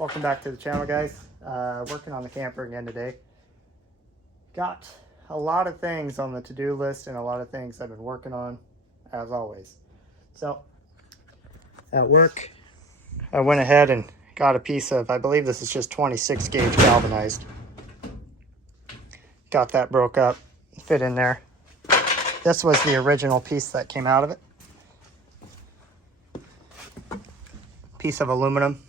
Welcome back to the channel, guys. Working on the camper again today. Got a lot of things on the to-do list and a lot of things I've been working on, as always. So, at work, I went ahead and got a piece of, I believe this is just 26 gauge galvanized. Got that broke up, fit in there. This was the original piece that came out of it. Piece of aluminum.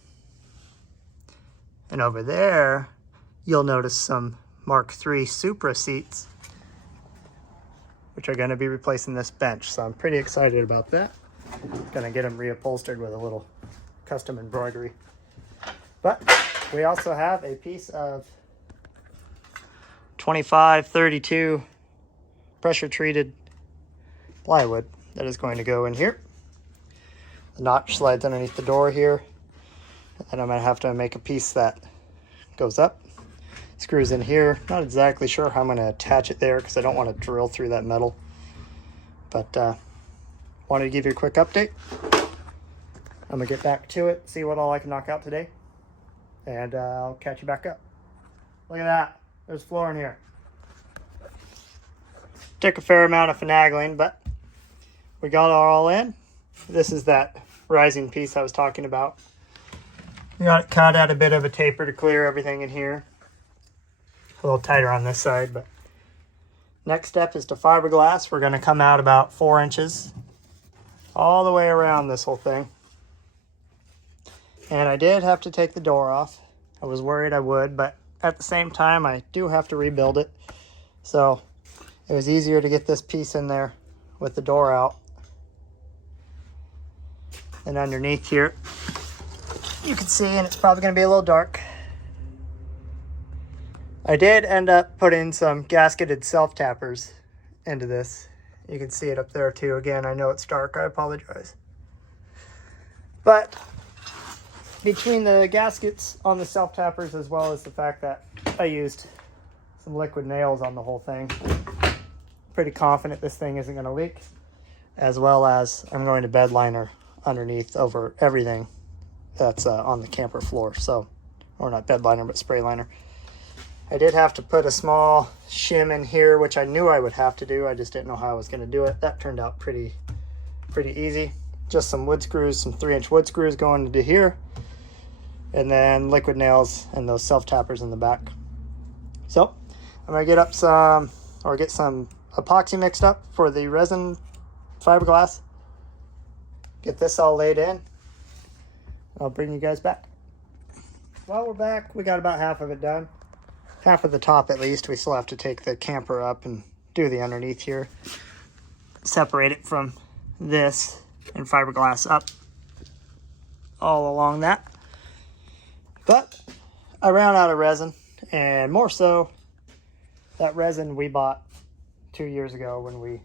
And over there, you'll notice some Mark III Supra seats, which are going to be replacing this bench. So I'm pretty excited about that. Going to get them reupholstered with a little custom embroidery. But we also have a piece of 2532 pressure treated plywood that is going to go in here. The notch slides underneath the door here. And I'm going to have to make a piece that goes up, screws in here. Not exactly sure how I'm going to attach it there because I don't want to drill through that metal. But wanted to give you a quick update. I'm going to get back to it, see what all I can knock out today. And I'll catch you back up. Look at that. There's floor in here. Took a fair amount of finagling, but we got it all in. This is that rising piece I was talking about. We got it cut out a bit of a taper to clear everything in here. A little tighter on this side, but next step is to fiberglass. We're going to come out about 4 inches all the way around this whole thing. And I did have to take the door off. I was worried I would, but at the same time, I do have to rebuild it. So it was easier to get this piece in there with the door out. And underneath here, you can see, and it's probably going to be a little dark. I did end up putting some gasketed self-tappers into this. You can see it up there too. Again, I know it's dark. I apologize. But between the gaskets on the self-tappers as well as the fact that I used some liquid nails on the whole thing, pretty confident this thing isn't going to leak. As well as I'm going to bed liner underneath over everything that's on the camper floor. So, or not bed liner, but spray liner. I did have to put a small shim in here, which I knew I would have to do. I just didn't know how I was going to do it. That turned out pretty easy. Just some wood screws, some 3-inch wood screws going into here, and then liquid nails and those self tappers in the back. So I'm gonna get up some, or get some epoxy mixed up for the resin fiberglass. Get this all laid in. I'll bring you guys back. While we're back, we got about half of it done. Half of the top at least. We still have to take the camper up and do the underneath here. Separate it from this and fiberglass up all along that. But I ran out of resin, and more so, that resin we bought 2 years ago when we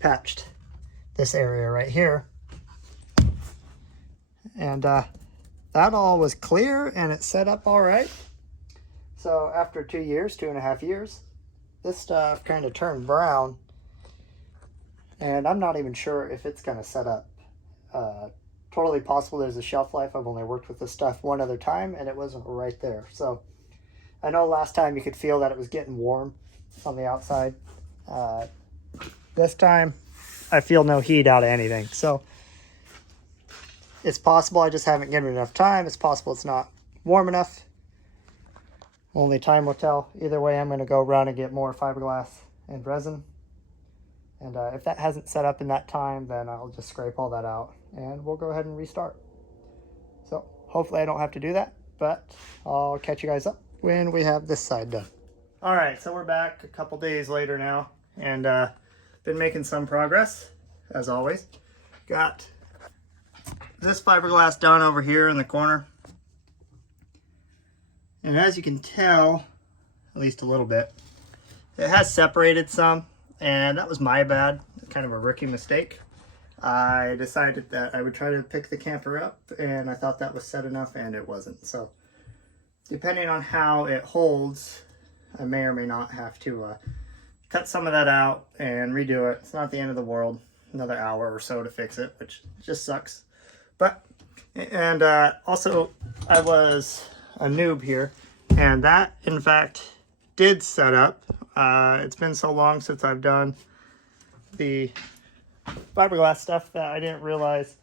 patched this area right here. And that all was clear and it set up all right. So after 2 years, 2.5 years, this stuff kind of turned brown. And I'm not even sure if it's going to set up. Totally possible there's a shelf life. I've only worked with this stuff one other time and it wasn't right there. So I know last time you could feel that it was getting warm on the outside. This time I feel no heat out of anything. So it's possible I just haven't given it enough time. It's possible it's not warm enough. Only time will tell. Either way, I'm going to go run and get more fiberglass and resin. And if that hasn't set up in that time, then I'll just scrape all that out and we'll go ahead and restart. So hopefully I don't have to do that, but I'll catch you guys up when we have this side done. All right, so we're back a couple days later now, and been making some progress as always. Got this fiberglass done over here in the corner. And as you can tell, at least a little bit, it has separated some, and that was my bad, kind of a rookie mistake. I decided that I would try to pick the camper up, and I thought that was set enough, and it wasn't. So depending on how it holds, I may or may not have to cut some of that out and redo it. It's not the end of the world. Another hour or so to fix it, which just sucks. But And also, I was a noob here, and that, in fact, did set up. It's been so long since I've done the fiberglass stuff that I didn't realize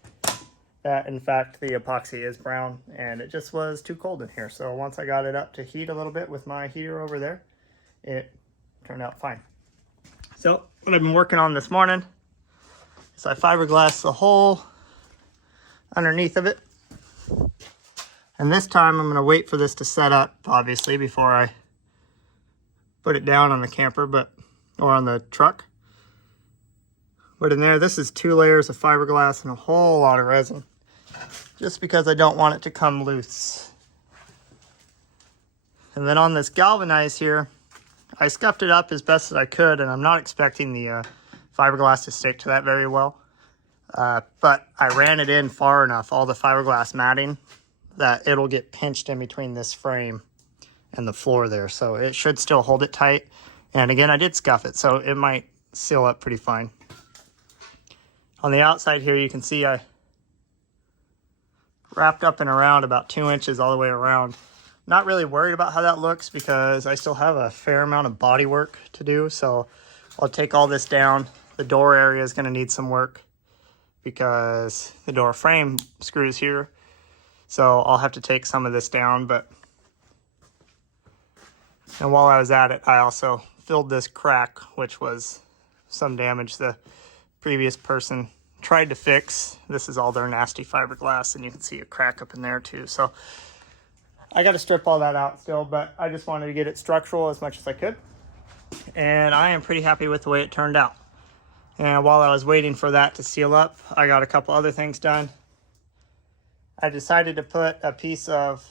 that, in fact, the epoxy is brown, and it just was too cold in here. So once I got it up to heat a little bit with my heater over there, it turned out fine. So what I've been working on this morning is I fiberglass the hole underneath of it. And this time I'm going to wait for this to set up, obviously, before I put it down on the camper, or on the truck. But in there, this is 2 layers of fiberglass and a whole lot of resin, just because I don't want it to come loose. And then on this galvanized here, I scuffed it up as best as I could, and I'm not expecting the fiberglass to stick to that very well. But I ran it in far enough, all the fiberglass matting, that it'll get pinched in between this frame and the floor there. So it should still hold it tight. And again, I did scuff it, so it might seal up pretty fine. On the outside here, you can see I wrapped up and around about 2 inches all the way around. Not really worried about how that looks because I still have a fair amount of body work to do. So I'll take all this down. The door area is going to need some work because the door frame screws here. So I'll have to take some of this down. And while I was at it, I also filled this crack, which was some damage the previous person tried to fix. This is all their nasty fiberglass, and you can see a crack up in there too. So I got to strip all that out still, but I just wanted to get it structural as much as I could. And I am pretty happy with the way it turned out. And while I was waiting for that to seal up, I got a couple other things done. I decided to put a piece of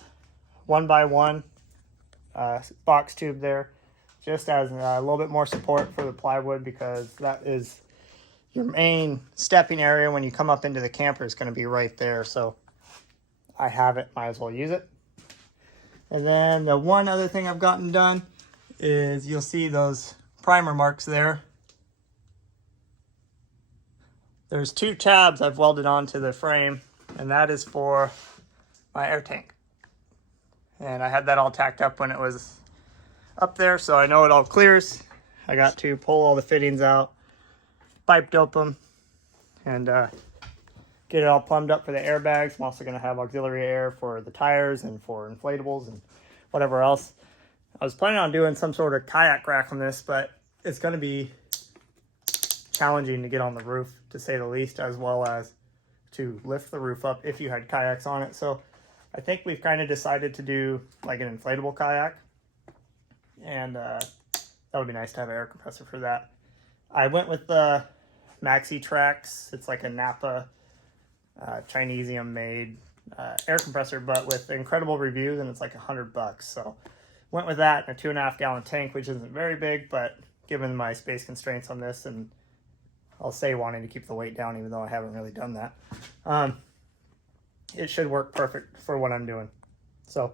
1x1 box tube there, just as a little bit more support for the plywood, because that is your main stepping area when you come up into the camper is going to be right there. So I have it, might as well use it. And then the one other thing I've gotten done is you'll see those primer marks there. There's 2 tabs I've welded onto the frame, and that is for my air tank. And I had that all tacked up when it was up there, so I know it all clears. I got to pull all the fittings out, pipe dope them, and get it all plumbed up for the airbags. I'm also going to have auxiliary air for the tires and for inflatables and whatever else. I was planning on doing some sort of kayak rack on this, but it's going to be challenging to get on the roof, to say the least, as well as to lift the roof up if you had kayaks on it. So I think we've kind of decided to do like an inflatable kayak, and that would be nice to have an air compressor for that. I went with the Maxi Trax. It's like a Napa Chinesium made air compressor, but with incredible reviews, and it's like $100. So went with that in a 2.5 gallon tank, which isn't very big, but given my space constraints on this, and I'll say wanting to keep the weight down, even though I haven't really done that, it should work perfect for what I'm doing. So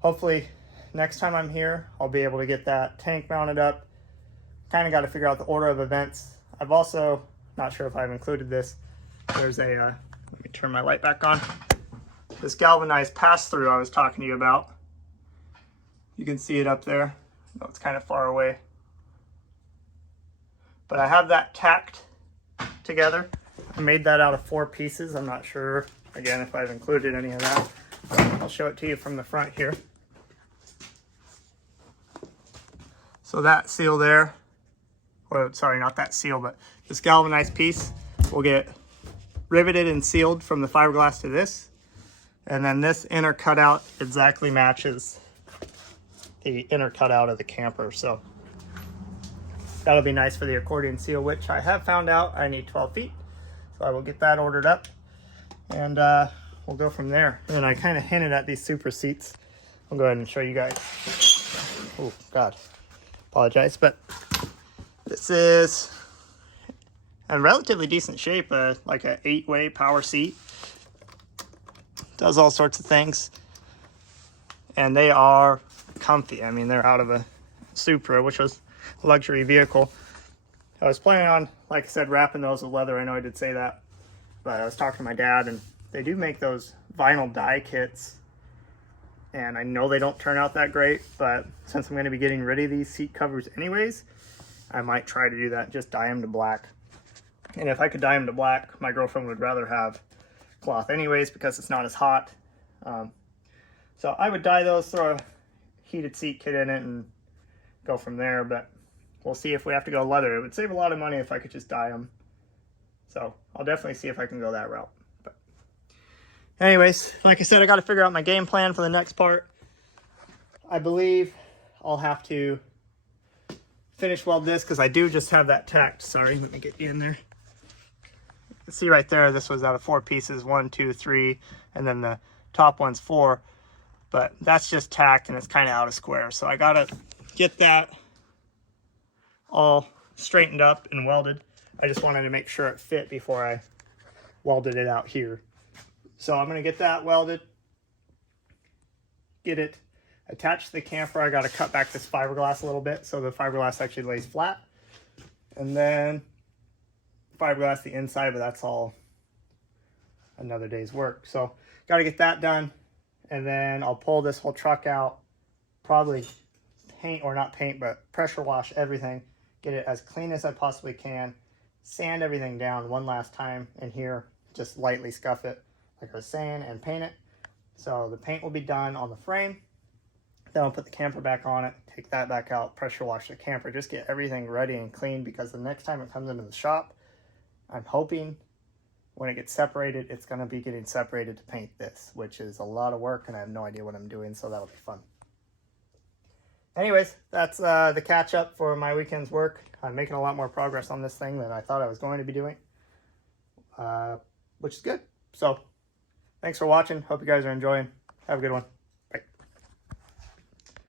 hopefully next time I'm here, I'll be able to get that tank mounted up. Kind of got to figure out the order of events. I've also, not sure if I've included this, there's a, let me turn my light back on. This galvanized pass-through I was talking to you about. You can see it up there. No, it's kind of far away. But I have that tacked together. I made that out of 4 pieces. I'm not sure, again, if I've included any of that. I'll show it to you from the front here. So that seal there, or sorry, not that seal, but this galvanized piece will get riveted and sealed from the fiberglass to this. And then this inner cutout exactly matches the inner cutout of the camper. So that'll be nice for the accordion seal, which I have found out I need 12 feet. So I will get that ordered up, and we'll go from there. And I kind of hinted at these super seats. I'll go ahead and show you guys. Oh, God. Apologize, but this is in relatively decent shape, like a 8-way power seat. Does all sorts of things, and they are comfy. I mean, they're out of a Supra, which was a luxury vehicle. I was planning on, like I said, wrapping those with leather. I know I did say that, but I was talking to my dad, and they do make those vinyl die kits, and I know they don't turn out that great, but since I'm going to be getting rid of these seat covers anyways, I might try to do that, just dye them to black. And if I could dye them to black, my girlfriend would rather have cloth anyways because it's not as hot. So I would dye those, throw a heated seat kit in it, and go from there. But we'll see if we have to go leather. It would save a lot of money if I could just dye them. So I'll definitely see if I can go that route. But anyways, like I said, I got to figure out my game plan for the next part. I believe I'll have to finish weld this because I do just have that tacked. Sorry, let me get you in there. You can see right there, this was out of 4 pieces, 1, 2, 3, and then the top one's 4. But that's just tacked and it's kind of out of square. So I gotta get that all straightened up and welded. I just wanted to make sure it fit before I welded it out here. So I'm gonna get that welded, get it attached to the camper. I gotta cut back this fiberglass a little bit so the fiberglass actually lays flat. And then fiberglass the inside, but that's all another day's work. So gotta get that done. And then I'll pull this whole truck out, probably paint, or not paint, but pressure wash everything, get it as clean as I possibly can, sand everything down one last time in here, just lightly scuff it, like I was saying, and paint it. So the paint will be done on the frame. Then I'll put the camper back on it, take that back out, pressure wash the camper, just get everything ready and clean, because the next time it comes into the shop, I'm hoping when it gets separated, it's going to be getting separated to paint this, which is a lot of work, and I have no idea what I'm doing, so that'll be fun. Anyways, that's the catch up for my weekend's work. I'm making a lot more progress on this thing than I thought I was going to be doing, which is good. So thanks for watching. Hope you guys are enjoying. Have a good one.